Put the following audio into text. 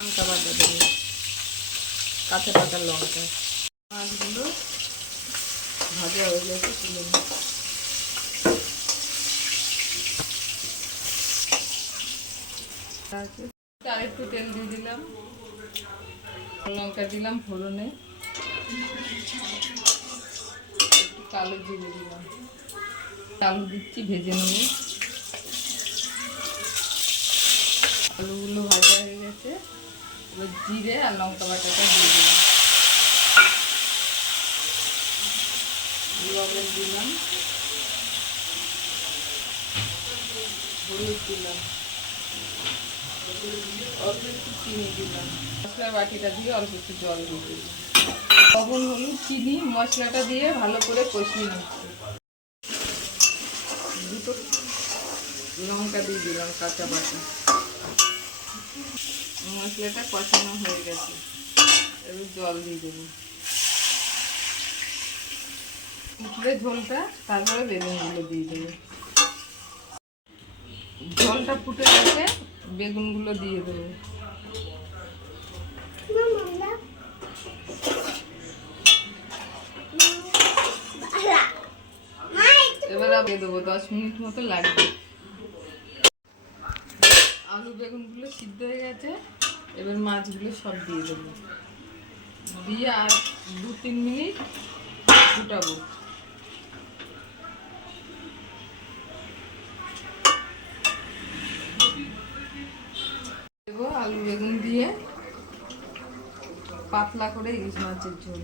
লঙ্কা বাটা দেবো, কাঁচা পাকা লঙ্কা। মাছগুলো ভাজা হয়ে গেছে, তুলে নিই। আর একটু তেল দিয়ে দিলাম, লঙ্কা দিলাম ফোড়নে, একটু কালো জিরে দিলাম, আলু দিচ্ছি, ভেজে নেব। আলুগুলো ভাজা হয়ে গেছে, এবার জিরে আর লঙ্কা বাটাটা দিয়ে দিলাম, লবণ দিলাম, হলুদ দিলাম, অল্প একটু চিনি দিলাম, মশলার বাটিটা দিয়ে অল্প একটু জল দিয়ে দিলাম। লবণ, হলুদ, চিনি, মশলাটা দিয়ে ভালো করে কষিয়ে নিচ্ছি। দুটো লঙ্কা দিয়ে দিলাম কাঁচা বাটা। মশলাটা কষানো হয়ে গেছে, এবার জল দিয়ে দেবো, ফুটলে ঝোলটা, তারপরে বেগুনগুলো দিয়ে দেবো। ঝোলটা ফুটে গেছে, বেগুনগুলো দিয়ে দেবো। এবার দিয়ে দেবো, 10 মিনিট মতো লাগবে। আলু বেগুনগুলো সিদ্ধ হয়ে গেছে, এবার মাছগুলো সব দিয়ে দেবো, দিয়ে আর 2-3 মিনিট ফুটাবো। দেবো আলু বেগুন দিয়ে পাতলা করে ইলিশ মাছের ঝোল।